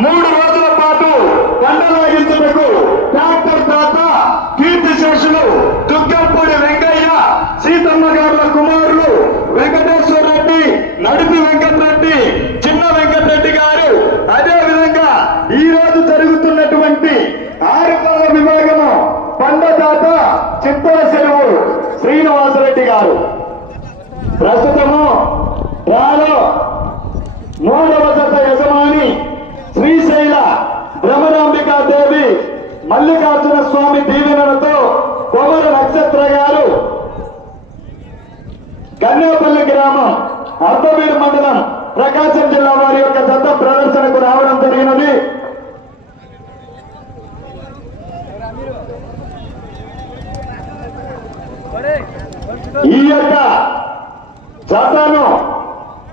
మూడు రోజుల పాటు పండలాగించుటకు ట్రాక్టర్ తాత కీర్తి శేషులు దుగ్గంపూడి వెంకయ్య సీతమ్మ గారుల కుమారులు వెంకటేశ్వర రెడ్డి నడిపి వెంకటరెడ్డి చిన్న వెంకటరెడ్డి గారు అదే విధంగా ఈ రోజు జరుగుతున్నటువంటి ఆరు పనుల విభాగము పండదాత చిత్తల చెరువు శ్రీనివాసరెడ్డి గారు ప్రస్తుతము రాలో మూడవ జత యజమాని శ్రీశైల భ్రమరాంబికా దేవి మల్లికార్జున స్వామి దీవెనలతో కొమర నక్షత్ర గారు గన్నేపల్లి గ్రామం అర్ధవీడు మండలం ప్రకాశం జిల్లా వారి యొక్క జత ప్రదర్శనకు రావడం జరిగినది ఈ యొక్క జతను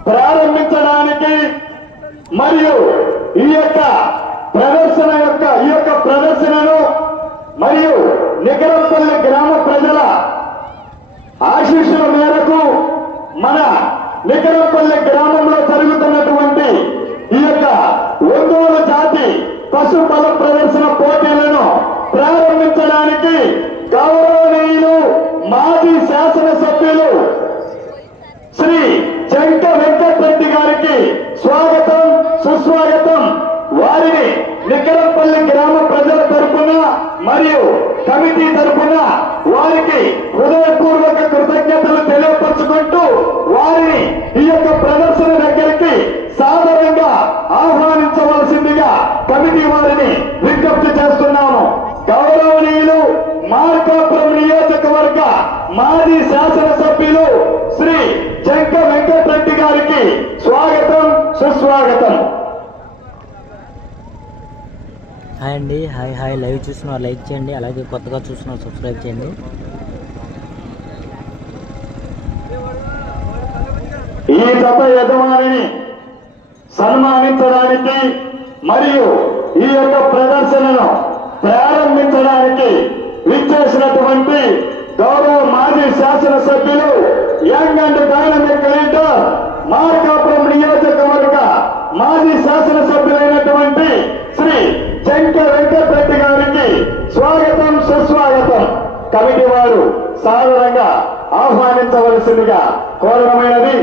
ప్రారంభించడానికి మరియు ఈ యొక్క ప్రదర్శన యొక్క ఈ యొక్క ప్రదర్శనను మరియు నికరంపల్లి గ్రామ ప్రజల ఆశీస్సుల మేరకు మన నికరంపల్లి గ్రామ జరుగుతున్నటువంటి ఈ యొక్క ఒంగోలు జాతి పశు బల ప్రదర్శన పోటీలను ప్రారంభించడానికి గౌరవనీయులు మాజీ శాసనసభ్యులు శ్రీ జంక వెంకటరెడ్డి గారికి స్వాగతం సుస్వాగతం వారిని నిక్కరంపల్లి గ్రామ ప్రజల తరపున మరియు కమిటీ తరపున వారికి హృదయపూర్వక కృతజ్ఞతలు తెలియపరచుకుంటూ వారిని ఈ యొక్క ప్రదర్శన దగ్గరికి సాదరంగా ఆహ్వానించవలసిందిగా కమిటీ వారిని విజ్ఞప్తి చేస్తున్నాము గౌరవనీయులు మార్కాపురం నియోజకవర్గ మాజీ శాసనసభ్యులు శ్రీ జంక వెంకటరెడ్డి గారికి స్వాగతం సుస్వాగతం హాయ్ అండి హాయ్ లైవ్ చూసిన లైక్ చేయండి. అలాగే కొత్తగా చూసిన సబ్స్క్రైబ్ చేయండి. ఈ గత యజమానిని సన్మానించడానికి మరియు ఈ యొక్క ప్రదర్శనను ప్రారంభించడానికి విచ్చేసినటువంటి గౌరవ మాజీ శాసనసభ్యులు young and dynamic leader Markapuram నియోజకవర్గ మాజీ శాసనసభ్యులైన చెంక వెంకటరెడ్డి గారికి స్వాగతం సుస్వాగతం. కమిటీ వారు సాధారణంగా ఆహ్వానించవలసిందిగా కోరడమైనది.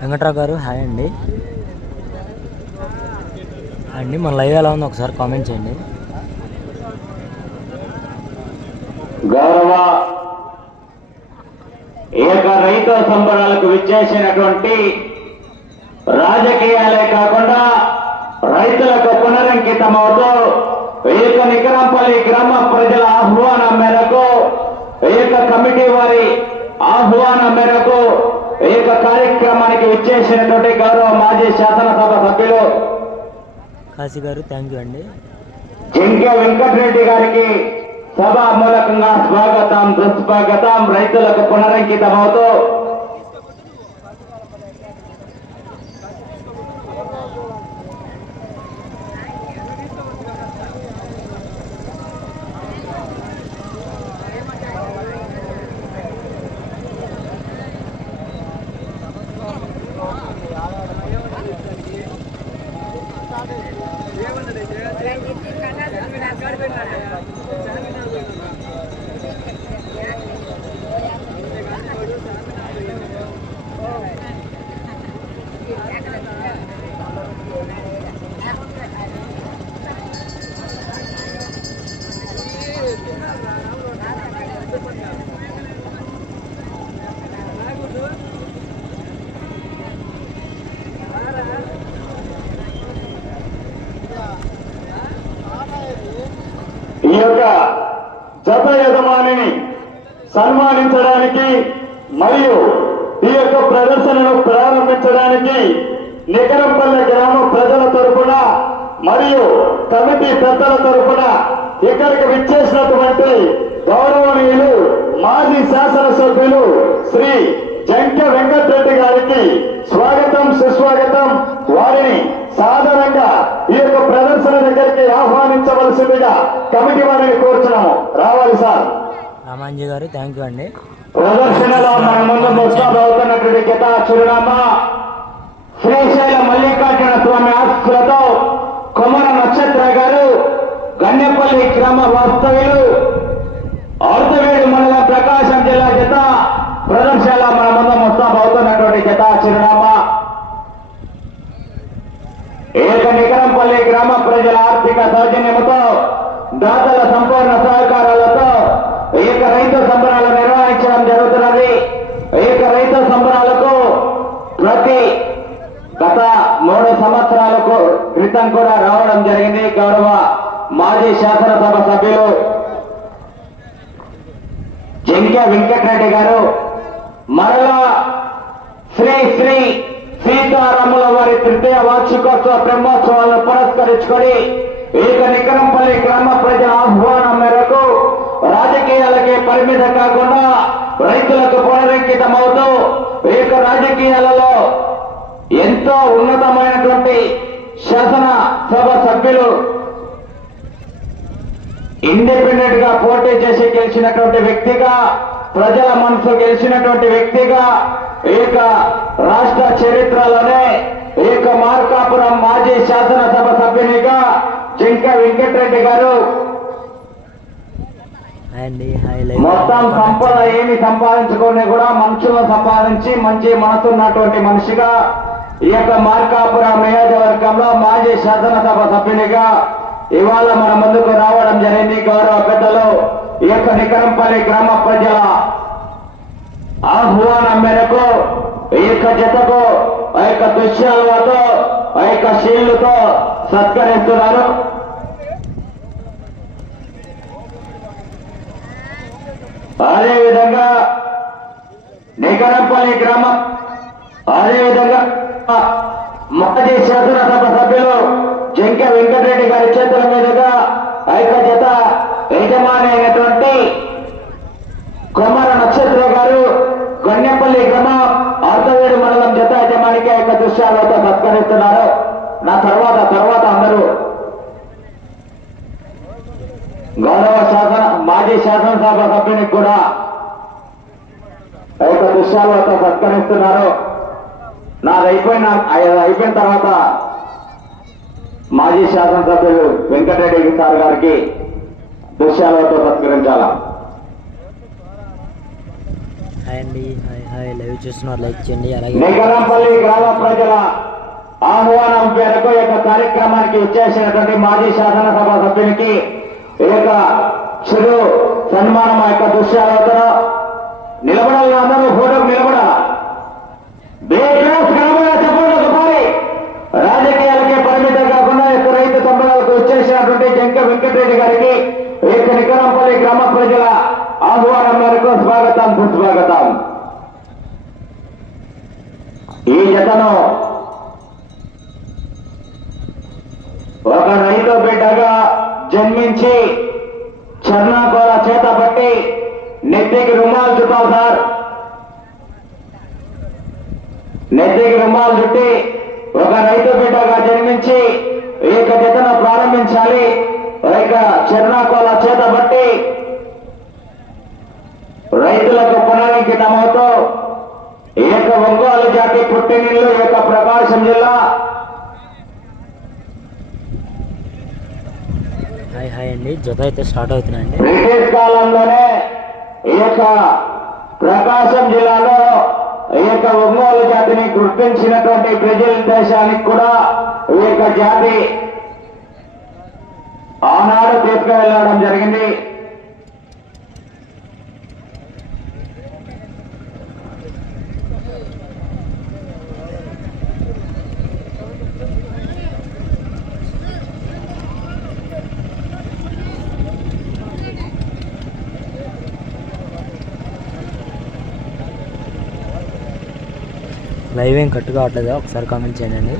వెంకట్రావు గారు హాయ్ అండి. అండి మన లైవ్ ఎలా ఉందో ఒకసారి కామెంట్ చేయండి. గౌరవ ఈ యొక్క రైతు సంబరాలకు విచ్చేసినటువంటి రాజకీయాలే కాకుండా రైతులకు పునరంకితమవుతూ యొక్క నికరంపల్లి గ్రామ ప్రజల ఆహ్వానం మేరకు యొక్క కమిటీ వారి ఆహ్వానం మేరకు యొక్క కార్యక్రమానికి విచ్చేసినటువంటి గౌరవ మాజీ శాసనసభ సభ్యులు కాశీ గారు థ్యాంక్ యూ అండి. జింకే వెంకటరెడ్డి గారికి సభా మూలకంగా స్వాగతం దుస్వాగతం. రైతులకు పునరంకితమవుతూ ఈ యొక్క జత యజమానిని సన్మానించడానికి మరియు ఈ యొక్క ప్రదర్శనను ప్రారంభించడానికి నికరంపల్లె గ్రామ ప్రజల తరఫున మరియు కమిటీ పెద్దల తరఫున ఇక్కడికి విచ్చేసినటువంటి గౌరవనీయులు మాజీ శాసనసభ్యులు శ్రీ జంక వెంకటరెడ్డి గారికి స్వాగతం సుస్వాగతం. వారిని సాధారణంగా ఈ యొక్క ప్రదర్శన దగ్గరికి ఆహ్వానించవలసిందిగా కమిటీ వారిని కోరుచున్నాము. రావాలి సార్. రామాంజీ గారు థ్యాంక్ యూ అండి. ప్రదర్శనలో మన ముందు ముస్తాబు అవుతున్నటువంటి గత చిరునామా. శ్రీశైల మల్లి గొన్నెపల్లి గ్రామ వాస్తవ్యులు ఆర్తవేడు మండలం ప్రకాశం జిల్లా జత. ప్రదర్శనలో మన ముందు ముస్తాబ్ అవుతున్నటువంటి జత చిరునామా. ఏక నికరంపల్లి గ్రామ ప్రజల ఆర్థిక సౌజన్యంతో దాతల సంపూర్ణ సహకారాలతో ఏక రైతు సంబరాలు నిర్వహించడం జరుగుతున్నది. ఏక రైతు సంబరాలకు ప్రతి గత మూడు సంవత్సరాలకు క్రితం కూడా రావడం జరిగింది. గౌరవ మాజీ శాసనసభ సభ్యులు జంక్య వెంకటరెడ్డి గారు మరలా శ్రీ శ్రీ సీతారాముల వారి తృతీయ వార్షికోత్సవ బ్రహ్మోత్సవాలను పురస్కరించుకొని ఏక నికరంపల్లి గ్రామ ప్రజల ఆహ్వానం మేరకు రాజకీయాలకే పరిమితం కాకుండా రైతులకు పునరంకితమవుతూ ఏక రాజకీయాలలో ఎంతో ఉన్నతమైనటువంటి శాసన సభ సభ్యులు ఇండిపెండెంట్గా పోటీ చేసి గెలిచినటువంటి వ్యక్తిగా ప్రజల మనసు గెలిచినటువంటి వ్యక్తిగా ఏక రాష్ట్ర చరిత్రలోనే ఏక మార్కాపురం మాజీ శాసనసభ సభ్యునిగా జింక వెంకటరెడ్డి గారు. మొత్తం సంపద ఏమి సంపాదించుకొని కూడా మనుషులను సంపాదించి మంచి మనసున్నటువంటి మనిషిగా ఈ యొక్క మార్కాపురం నియోజకవర్గంలో మాజీ శాసనసభ సభ్యునిగా ఇవాళ మన ముందుకు రావడం జరిగింది గౌరవ పెద్దలు. ఈ యొక్క నికరంపల్లి గ్రామ ప్రజల ఆహ్వానం మేరకు ఈ యొక్క జతకు ఆ యొక్క దృశ్యాలతో ఆ యొక్క శీలుతో సత్కరిస్తున్నారు. అదేవిధంగా నికరంపల్లి గ్రామం అదేవిధంగా మాజీ శాసనసభ సభ్యులు జంక వెంకటరెడ్డి గారి చేతుల మీదుగా ఐక జత యజమాని అయినటువంటి కుమార నక్షత్ర గారు గొన్నెపల్లి గ్రామం అర్ధవేడు మండలం జత యజమానికి ఆ యొక్క దృశ్యాలతో సత్కరిస్తున్నారు. నా తర్వాత తర్వాత అందరూ గౌరవ శాసన మాజీ శాసనసభ సభ్యునికి కూడా ఆ యొక్క దృశ్యాలతో సత్కరిస్తున్నారు. నాది అయిపోయిన అయిపోయిన తర్వాత మాజీ శాసనసభ్యులు వెంకటరెడ్డి సార్ గారికి దృశ్యాలతో సత్కరించాలా? హాయ్ అండి హాయ్ హాయ్. లైవ్ చూస్తున్నారు లైక్ చేయండి. అలాగే నిగరంపల్లి గ్రామ ప్రజల ఆహ్వానం మేరకు ఈ యొక్క కార్యక్రమానికి వచ్చేసినటువంటి మాజీ శాసనసభ సభ్యునికి ఈ యొక్క చిరు సన్మానం యొక్క దృశ్యాలతో నిలబడాలి. అందరూ ఫోటోకు నిలబడాల చెప్పండి ఒకసారి రాజకీయాలకే పరిమితం కాకుండా ఈ యొక్క రైతు సంబరాలకు వచ్చేసినటువంటి రెడ్డి గారికి ఈ యొక్క నికరంపల్లి గ్రామ ప్రజల ఆహ్వానం మేరకు స్వాగతం సుస్వాగతం. ఈ జతను ఒక రైతు బిడ్డగా జన్మించి చర్నాకోల చేత పట్టి నెత్తికి రుమాలు చుట్టాం సార్. నెత్తికి రుమాలు చుట్టి ఒక రైతు బిడ్డగా జన్మించి ఈ యొక్క జతను ప్రారంభించాలి ఇక చర్నాకోల చేత పట్టి రైతులకు పునరంకితమవుతూ ఈ యొక్క ఒంగోలు జాతి పుట్టినిల్లు ఈ యొక్క ప్రకాశం జిల్లా హాయ్ హాయ్ అండి జత అయితే స్టార్ట్ అవుతున్నాయండి. బ్రిటిష్ కాలంలోనే ఈ యొక్క ప్రకాశం జిల్లాలో ఈ యొక్క ఒంగోలు జాతిని గుర్తించినటువంటి బ్రెజిల్ దేశానికి కూడా ఈ యొక్క జాతి ఆనాడు తీసుకువెళ్ళడం జరిగింది. లైవ్ ఏం కట్ ఒకసారి కామెంట్ చేయండి.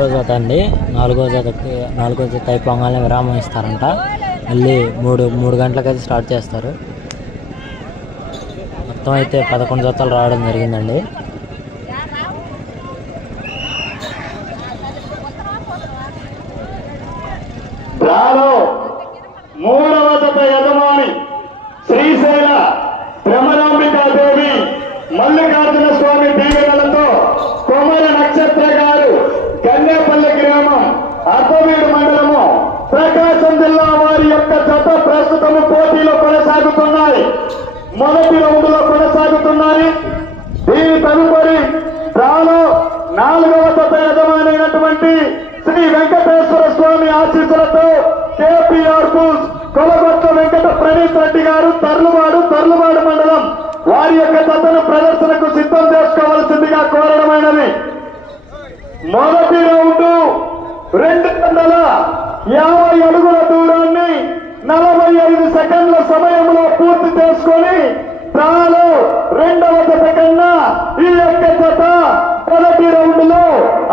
మూడో జత అండి. నాలుగో జతకి నాలుగో జత అయిపోగానే విరామం ఇస్తారంట. మళ్ళీ మూడు మూడు గంటలకైతే స్టార్ట్ చేస్తారు. మొత్తం అయితే పదకొండు జతలు రావడం జరిగిందండి రాలో మూడవ జత యజమాని శ్రీశైల భ్రమరాంబికాదేవి మల్లికార్జున స్వామి దీవెనలతో కొమర నక్షత్ర గారు కన్నేపల్లి గ్రామం అర్థవీడు మండలము ప్రకాశం జిల్లా వారి యొక్క జత ప్రస్తుతము పోటీలో కొనసాగుతున్నాయి మొదటి రౌండ్లో కొనసాగుతున్నాయి దీని తదుపరి డ్రాలో నాలుగవ జత యజమానైనటువంటి శ్రీ వెంకటేశ్వర స్వామి ఆశీస్సులతో కేపీఆర్కు కొలగొట్ట వెంకట ప్రణీత్ రెడ్డి గారు తర్లువాడు తర్లువాడు మండలం. వారి యొక్క జతను ప్రదర్శనకు సిద్ధం చేసుకోవాల్సిందిగా కోరడమైనది. మొదటి రౌండ్ రెండు వందల యాభై అడుగుల దూరాన్ని నలభై ఐదు సెకండ్ల సమయంలో పూర్తి చేసుకొని తాను రెండవ జత కన్నా ఈ యొక్క జత మొదటి రౌండ్లో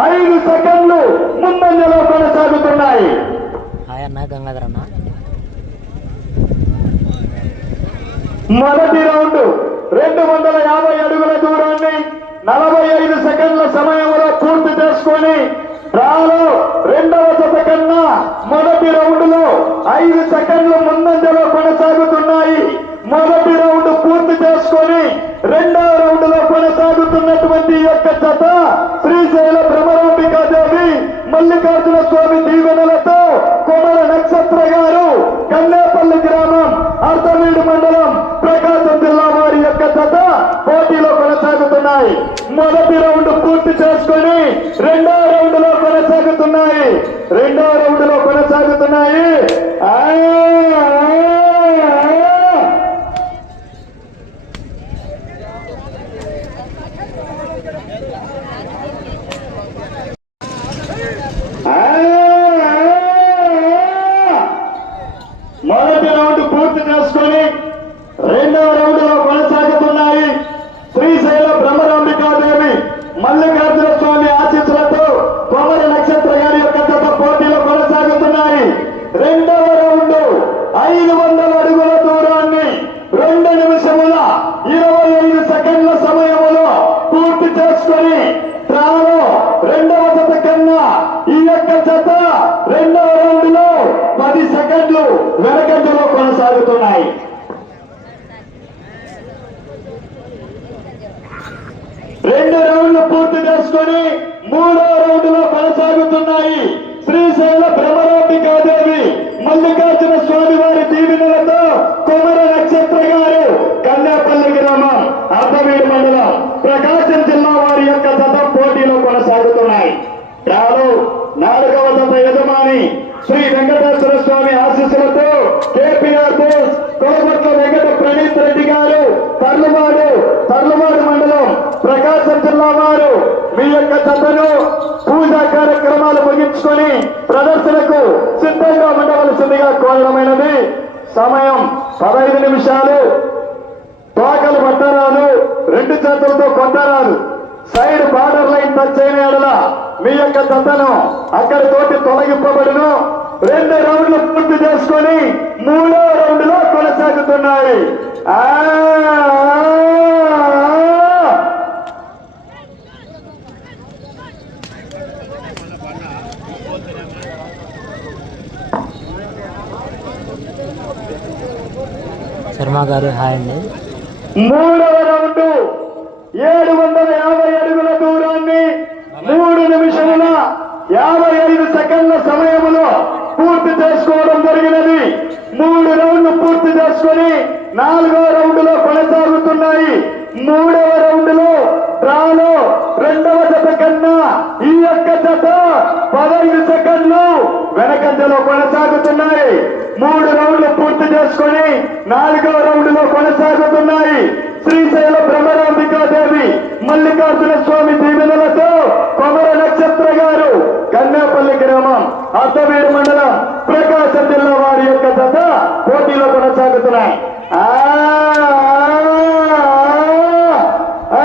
ఐదు సెకండ్లు ముందంజలో కొనసాగుతున్నాయి. హాయ్ అన్న గంగాధర్ అన్న. మొదటి రౌండ్ రెండు వందల యాభై అడుగుల దూరాన్ని నలభై ఐదు సెకండ్ల సమయంలో పూర్తి చేసుకొని డ్రాలో రెండవ జత కన్నా మొదటి రౌండ్లో ఐదు సెకండ్లు ముందంజలో కొనసాగుతున్నాయి మొదటి రౌండ్ పూర్తి చేసుకొని రెండవ రౌండ్లో కొనసాగుతున్నటువంటి ఈ యొక్క జత శ్రీశైల భ్రమరాంబికాదేవి మల్లికార్జున స్వామి దీవెనలతో కొమర నక్షత్ర గారు కన్నేపల్లి గ్రామం అర్ధవీడు మండలం ప్రకాశం జిల్లా వారి యొక్క జత పోటీలో కొనసాగుతున్నాయి మొదటి రౌండ్ పూర్తి చేసుకొని రెండో రౌండ్లో కొనసాగుతున్నాయి. రెండో రౌండ్లో కొనసాగుతున్నాయి ఆ, ఆ, ఆ. ఆ, ఆ, ఆ. మొదటి రౌండ్ పూర్తి చేసుకొని రెండవ రౌండ్లో కొనసాగుతున్నాయి శ్రీశైల బ్రహ్మరాంబికాదేవి మల్లికార్జున స్వామి ఆశీస్సులతో కొమర నక్షత్ర గారి యొక్క జత పోటీలో కొనసాగుతున్నాయి రెండవ రౌండ్ ఐదు వందల అడుగుల దూరాన్ని రెండు నిమిషముల ఇరవై ఐదు సెకండ్ల సమయములో పూర్తి చేసుకొని త్రాలో రెండవ జత కన్నా ఈ యొక్క జత రెండవ రౌండ్లో పది సెకండ్లు వెనకంజలో కొనసాగుతున్నాయి రెండు రౌండ్లు పూర్తి చేసుకొని మూడో రౌండ్లో కొనసాగుతున్నాయి శ్రీశైల భ్రమరాంబికాదేవి మల్లికార్జున స్వామి వారి దీవెనలతో కొమర నక్షత్ర గారు కన్యాపల్లి గ్రామం అర్ధవీడు మండలం ప్రకాశం జిల్లా పోటీలో కొనసాగుతున్నాయి. రాను నాలుగవ దశ యజమాని శ్రీ వెంకటేశ్వర స్వామి ఆశీస్సులతో కేపీఆర్ బోస్ కోమట్ల వెంకట ప్రణీత్ రెడ్డి గారు తర్లుమాడు తర్లుమాడు మండలం ప్రకాశం జిల్లా వారు మీ యొక్క జతను పూజా కార్యక్రమాలు ముగించుకొని ప్రదర్శనకు సిద్ధంగా ఉండవలసిందిగా కోరడమైనది. సమయం పదహైదు నిమిషాలు. తోకలు పట్టరాదు రెండు చేతులతో కొట్టరాదు ఎడల మీ యొక్క దత్తను అక్కడి తోటి తొలగింపబడును. రెండు రౌండ్లు పూర్తి చేసుకొని మూడో రౌండ్లో కొనసాగుతున్నాయి. శర్మ గారు హాయ్ అండి. మూడవ రౌండ్ ఏడు వందల యాభై అడుగుల దూరాన్ని మూడు నిమిషముల యాభై ఐదు సెకండ్ల సమయములో పూర్తి చేసుకోవడం జరిగినది మూడు రౌండ్లు పూర్తి చేసుకొని నాలుగో రౌండ్లో కొనసాగుతున్నాయి మూడవ రౌండ్లో డ్రాలో రెండవ జత కన్నా ఈ యొక్క జత పదహైదు సెకండ్లు వెనకంజలో కొనసాగుతున్నాయి మూడు రౌండ్లు పూర్తి చేసుకొని నాలుగో రౌండ్లో కొనసాగుతున్నాయి. శ్రీశైల భ్రమరాంబికాదేవి మల్లికార్జున స్వామి దీవెనలతో కొమర నక్షత్ర గారు కన్యాపల్లి గ్రామం అత్తవీడు మండలం ప్రకాశం జిల్లా వారి యొక్క దశ పోటీలో కొనసాగుతున్నాయి. ఆ, ఆ.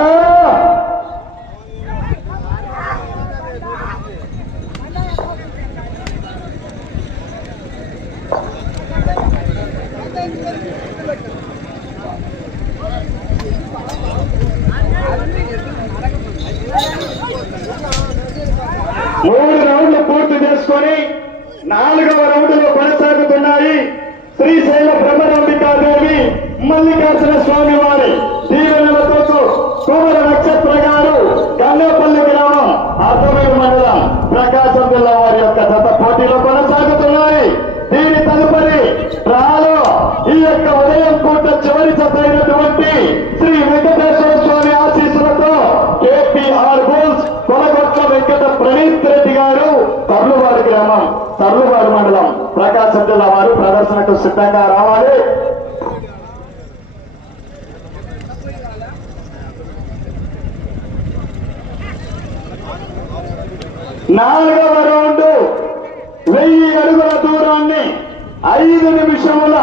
నాలుగవ రౌండ్లో కొనసాగుతున్నాయి శ్రీశైల బ్రహ్మరంబికాదేవి మల్లికార్జున స్వామి వారి దీవెనలతో కుమర నక్షత్ర గారు గంగపల్లి గ్రామం అర్థమేరు మండలం ప్రకాశం జిల్లా వారి యొక్క జత పోటీలో కొనసాగుతున్నాయి దీని రాలో ఈ యొక్క ఉదయం పూట చివరి జత అయినటువంటి శ్రీ వెంకటేశ్వర స్వామి ఆశీస్సులతో కేపీఆర్ బోల్స్ కొలగొట్ల వెంకట ప్రణీత్ రెడ్డి గారు తర్లువారి గ్రామం తర్లువారి మండలం. ప్రకాశం జిల్లా వారు ప్రదర్శనకు సిద్ధంగా రావాలి. నాలుగవ రౌండ్ వెయ్యి అడుగుల దూరం ఐదు నిమిషముల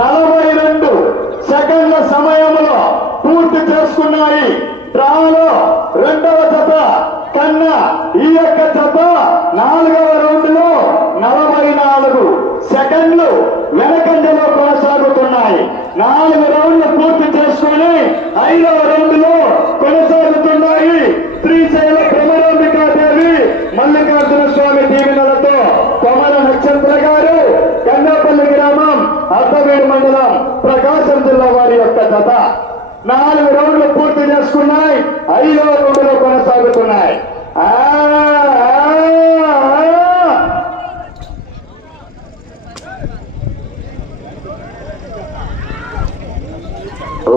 నలభై రెండు సెకండ్ల సమయంలో పూర్తి చేసుకున్నాయి. డ్రాలో రెండవ జత కన్నా ఈ యొక్క జత నాలుగవ రౌండ్లో నలభై నాలుగు సెకండ్లు వెనకంజలో కొనసాగుతున్నాయి. నాలుగు రౌండ్లు పూర్తి చేసుకొని ఐదవ రౌండ్లో కొనసాగుతున్నాయి శ్రీశైల భ్రమరాంబికాదేవి మల్లికార్జున స్వామి దీవెనలతో కొమర నక్షత్ర గారు కన్నాపల్లి గ్రామం అర్థవేడు మండలం ప్రకాశం జిల్లా వారి యొక్క జత నాలుగు రౌండ్లు పూర్తి చేసుకున్నాయి ఐదవ రౌండ్లో కొనసాగుతున్నాయి ఆ, ఆ, ఆ.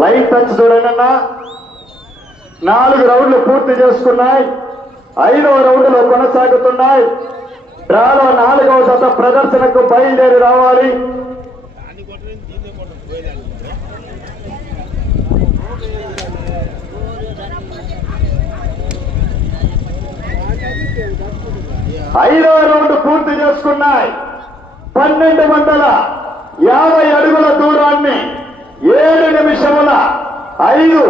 లైట్ టచ్ చూడండి అన్న నాలుగు రౌండ్లు పూర్తి చేసుకున్నాయి. ఐదవ రౌండ్లో కొనసాగుతున్నాయి. డ్రాలో నాలుగవ జత ప్రదర్శనకు బయలుదేరి రావాలి. ఐదవ రౌండ్ పూర్తి చేసుకున్నాయి. పన్నెండు వందల యాభై అడుగుల దూరాన్ని ఏడు నిమిషముల ఐదు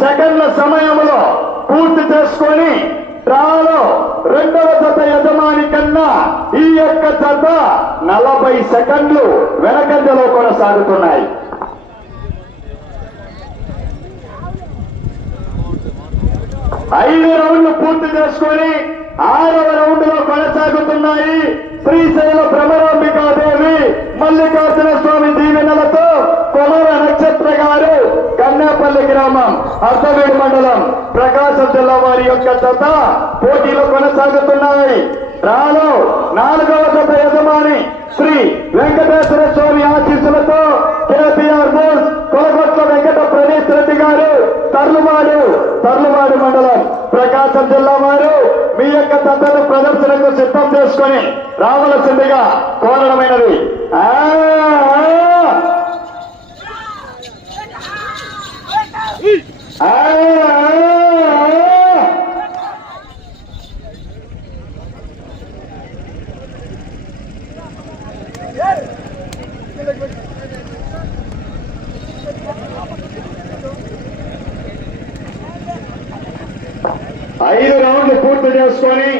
సెకండ్ల సమయంలో పూర్తి చేసుకొని డ్రాలో రెండవ జత యజమాని కన్నా ఈ యొక్క జత నలభై సెకండ్లు వెనకంజలో కొనసాగుతున్నాయి. ఐదు రౌండ్లు పూర్తి చేసుకొని ఆరవ రౌండ్లో కొనసాగుతున్నాయి. శ్రీశైల భ్రమరాంబికాదేవి మల్లికార్జున స్వామి దీవెనలతో కొమర కన్నేపల్లి గ్రామం అర్ధవీడు మండలం ప్రకాశం జిల్లా వారి యొక్క జత పోటీలు కొనసాగుతున్నాయి. రాలో నాలుగవ జత యజమాని శ్రీ వెంకటేశ్వర స్వామి ఆశీస్సులతో కేసీఆర్ బోస్ కొలగొట్ల వెంకట ప్రణీత్ రెడ్డి గారు తర్లుమాడు తర్లుమాడు మండలం ప్రకాశం జిల్లా వారు మీ యొక్క తద్దను ప్రదర్శనకు సిద్ధం చేసుకొని రావలసిందిగా కోరడమైనది. ఆ, ఆ, ఆ. ఐదు రౌండ్లు పూర్తి చేసుకొని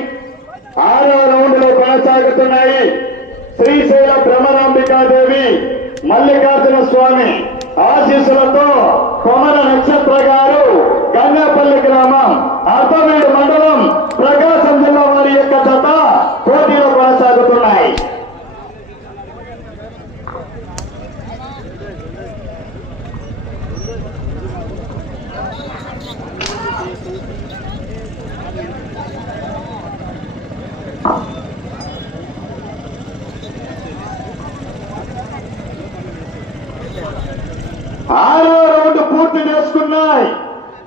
ఆరవ రౌండ్లో కొనసాగుతున్నాయి శ్రీశైల భ్రమరాంబికాదేవి మల్లికార్జున స్వామి ఆశీస్సులతో కొమర నక్షత్ర గారు గంగాపల్లి గ్రామం అర్థమేడు మండలం ప్రకాశం జిల్లా వారి యొక్క జత పోటీలో కొనసాగుతున్నాయి ఆరో రౌండ్ పూర్తి చేసుకున్నాయి.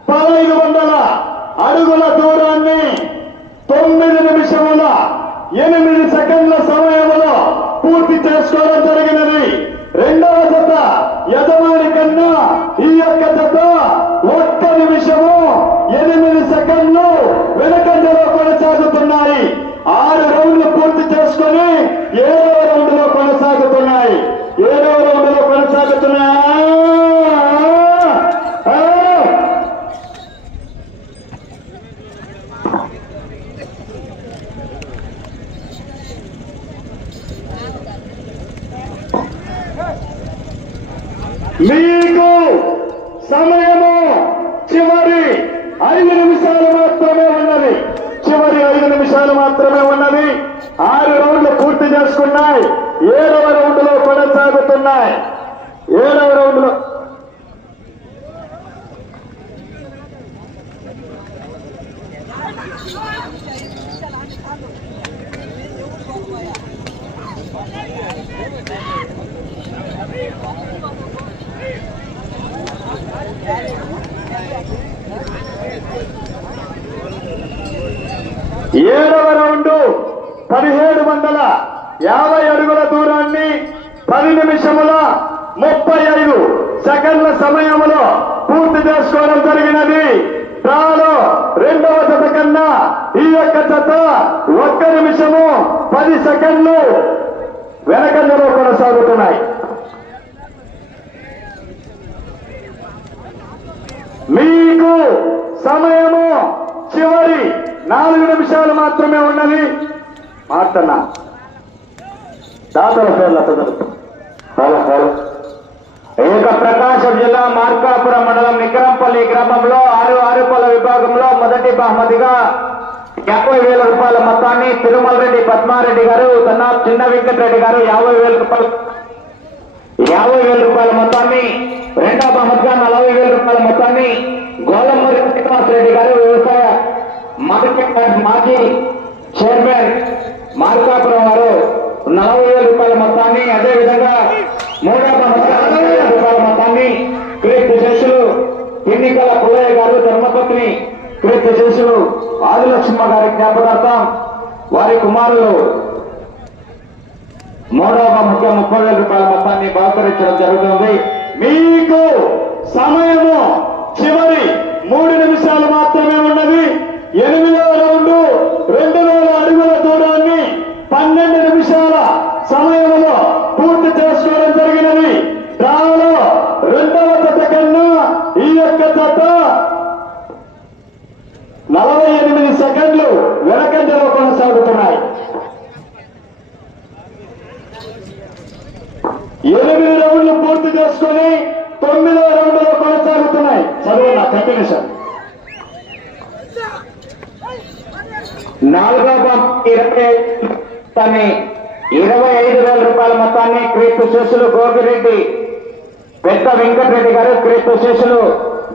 పదహైదు వందల అడుగుల దూరాన్ని తొమ్మిది నిమిషముల ఎనిమిది సెకండ్ల సమయంలో పూర్తి చేసుకోవడం జరిగింది రెండవ జత యజమాని కన్నా ఈ యొక్క జత ఒక్క నిమిషము ఎనిమిది సెకండ్లు వెనకంజలో కొనసాగుతున్నాయి ఆరు రౌండ్లు పూర్తి చేసుకొని ఏడవ రౌండ్లో కొనసాగుతున్నాయి ఏడవ రౌండ్లో కొనసాగుతున్నాయి ఆ! మీకు సమయము చివరి ఐదు నిమిషాలు మాత్రమే ఉన్నది చివరి ఐదు నిమిషాలు మాత్రమే ఉన్నది ఆరు రౌండ్లు పూర్తి చేసుకున్నాయి ఏడవ రౌండ్లో కొనసాగుతున్నాయి ఏడవ రౌండ్లో ఏడవ రౌండ్ పదిహేడు వందల యాభై అడుగుల దూరాన్ని పది నిమిషముల ముప్పై ఐదు సెకండ్ల సమయంలో పూర్తి చేసుకోవడం జరిగినది. డ్రాలో రెండవ జత కన్నా ఈ యొక్క జత ఒక్క నిమిషము పది సెకండ్లు వెనకంజలో కొనసాగుతున్నాయి. మీకు సమయము చివరి నాలుగు నిమిషాలు మాత్రమే ఉన్నది. మాట్లాడినా? దాతల పేర్ల చదువు హలో ప్రకాశం జిల్లా మార్కాపురం మండలం నికరంపల్లి గ్రామంలో ఆరు ఆరుపల్ల విభాగంలో మొదటి బహుమతిగా యాభై వేల రూపాయల మొత్తాన్ని తిరుమల రెడ్డి పద్మారెడ్డి గారు తన చిన్న వెంకటరెడ్డి గారు యాభై వేల రూపాయలు యాభై వేల రూపాయల మొత్తాన్ని రెండవ బహుమతిగా నలభై వేల రూపాయల మొత్తాన్ని గోలమ్మరి శ్రీనివాస్ రెడ్డి గారు వ్యవసాయ మార్కెట్ మాజీ చైర్మన్ మార్కాపురం వారు నలభై వేల రూపాయల మొత్తాన్ని అదేవిధంగా మూడు బహుమతిగా వేల రూపాయల మొత్తాన్ని క్రీస్తు శిష్యులు ఎన్నికల పుల్లయ్య గారు ధర్మపత్ని క్రీస్తు శిష్యులు ఆదిలక్ష్మ గారి జ్ఞాపకార్థం వారి కుమారులు మూడవ ముఖ్య ముప్పై వేల రూపాయల మొత్తాన్ని బహుకరించడం జరుగుతుంది. మీకు సమయము చివరి మూడు నిమిషాలు మాత్రమే ఉన్నది ఎనిమిదవ రౌండ్ రెండు వేల అడుగుల దూరాన్ని పన్నెండు నిమిషాల సమయంలో పూర్తి చేసుకోవడం జరిగినది దానిలో రెండవ జత కన్నా ఈ యొక్క జత నలభై ఎనిమిది సెకండ్లు వెనకంజలో కొనసాగుతున్నాయి ఎనిమిది రౌండ్లు పూర్తి చేసుకొని తొమ్మిదవ రౌండ్లో కొనసాగుతున్నాయి చదువు నా కంటిన్యూషన్ నాలుగవ పంప్ ఇరవై ఐదు మొత్తాన్ని ఇరవై ఐదు వేల రూపాయల మొత్తాన్ని క్రీస్తు శిష్యులు గోగిరెడ్డి పెద్ద వెంకటరెడ్డి గారు క్రీస్తు శిష్యులు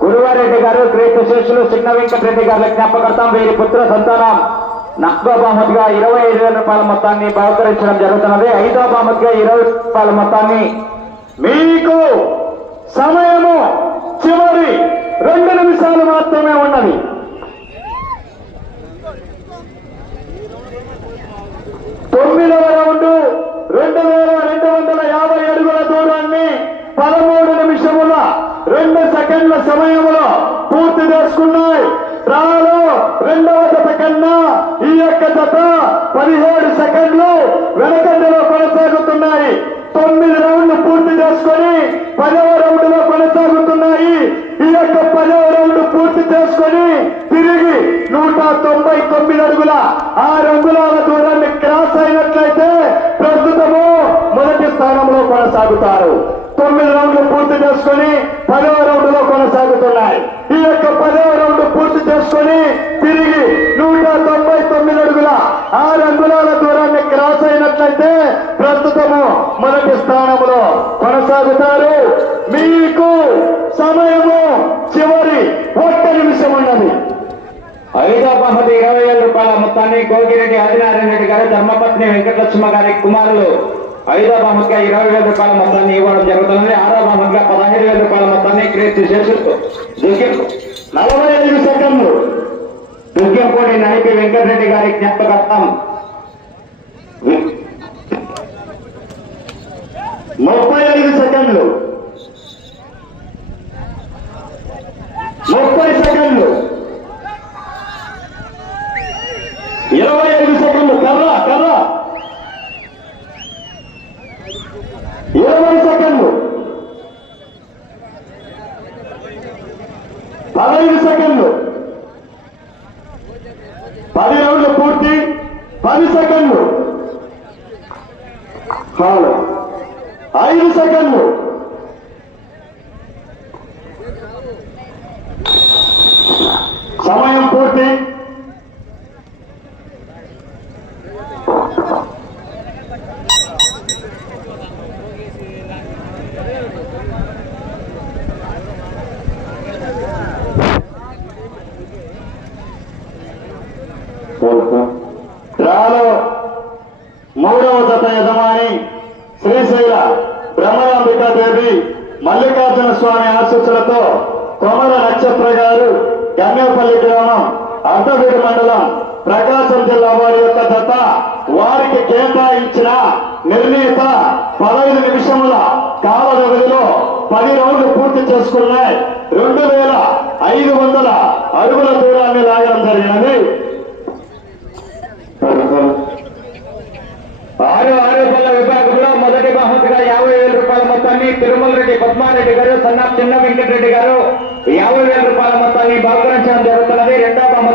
గురువారెడ్డి గారు క్రీస్తు శిష్యులు చిన్న వెంకటరెడ్డి గారి జ్ఞాపకర్తం వీరి పుత్ర సంతానం నాలుగో బహుమతిగా ఇరవై ఐదు వేల రూపాయల మొత్తాన్ని బహుకరించడం జరుగుతున్నది. ఐదో బహుమతిగా ఇరవై రూపాయల మొత్తాన్ని మీకు సమయము చివరి రెండు నిమిషాలు మాత్రమే ఉన్నది. తొమ్మిదవ రౌండ్ రెండు వేల రెండు వందల యాభై అడుగుల దూరాన్ని పదమూడు నిమిషముల రెండు సెకండ్ల సమయంలో పూర్తి చేసుకున్నాయి. డ్రాలో రెండవ జత కన్నా ఈ యొక్క జత పదిహేడు సెకండ్లు వెనకంజలో కొనసాగుతున్నాయి. తొమ్మిది రౌండ్లు పూర్తి చేసుకొని పదవ రౌండ్లో కొనసాగుతున్నాయి. ఈ యొక్క పదవ రౌండ్ పూర్తి చేసుకొని తిరిగి నూట తొంభై తొమ్మిది అడుగుల ఆరు అంగుళాల దూరాన్ని క్రాస్ అయినట్లయితే ప్రస్తుతము మొదటి స్థానంలో కొనసాగుతారు. తొమ్మిది రౌండ్లు పూర్తి చేసుకొని పదవ రౌండ్లో కొనసాగుతున్నాయి ఈ యొక్క పదవ రౌండ్ పూర్తి తిరిగి నూట తొంభై తొమ్మిది అడుగుల ఆరు అంగుళాల దూరాన్ని క్రాస్ అయినట్లయితే ప్రస్తుతము మొదటి స్థానంలో కొనసాగుతారు. మీకు సమయము చివరి ఒక్క నిమిషం ఉన్నది. ఐదో బహుమతి ఇరవై వేల రూపాయల మొత్తాన్ని గోగిరెడ్డి ఆదినారాయణ రెడ్డి గారు ధర్మపత్ని వెంకటలక్ష్మ గారి కుమారులు ఐదో బహుమతిగా ఇరవై వేల రూపాయల మొత్తాన్ని ఇవ్వడం జరుగుతుంది ఆరో బహుమతిగా పదహైదు వేల రూపాయల మొత్తాన్ని క్రియేట్ చేసేసి దుర్గం నలభై ఐదు సెకండ్లు. దుర్గంపూడి నాయకి వెంకటరెడ్డి గారి జ్ఞాపకార్థం ముప్పై ఐదు సెకండ్లు. కోరుతూ డ్రాలో మూడవ జత యజమాని శ్రీశైల బ్రహ్మరాంబికాదేవి మల్లికార్జున స్వామి ఆశీస్సులతో కొమల నక్షత్ర గారు గన్నేపల్లి గ్రామం అర్ధవీడు మండలం ప్రకాశం జిల్లా వారి యొక్క దత్త వారికి కేటాయించిన నిర్ణీత పదహైదు నిమిషముల కాల వ్యవధిలో పది రోజులు పూర్తి చేసుకున్నాయి.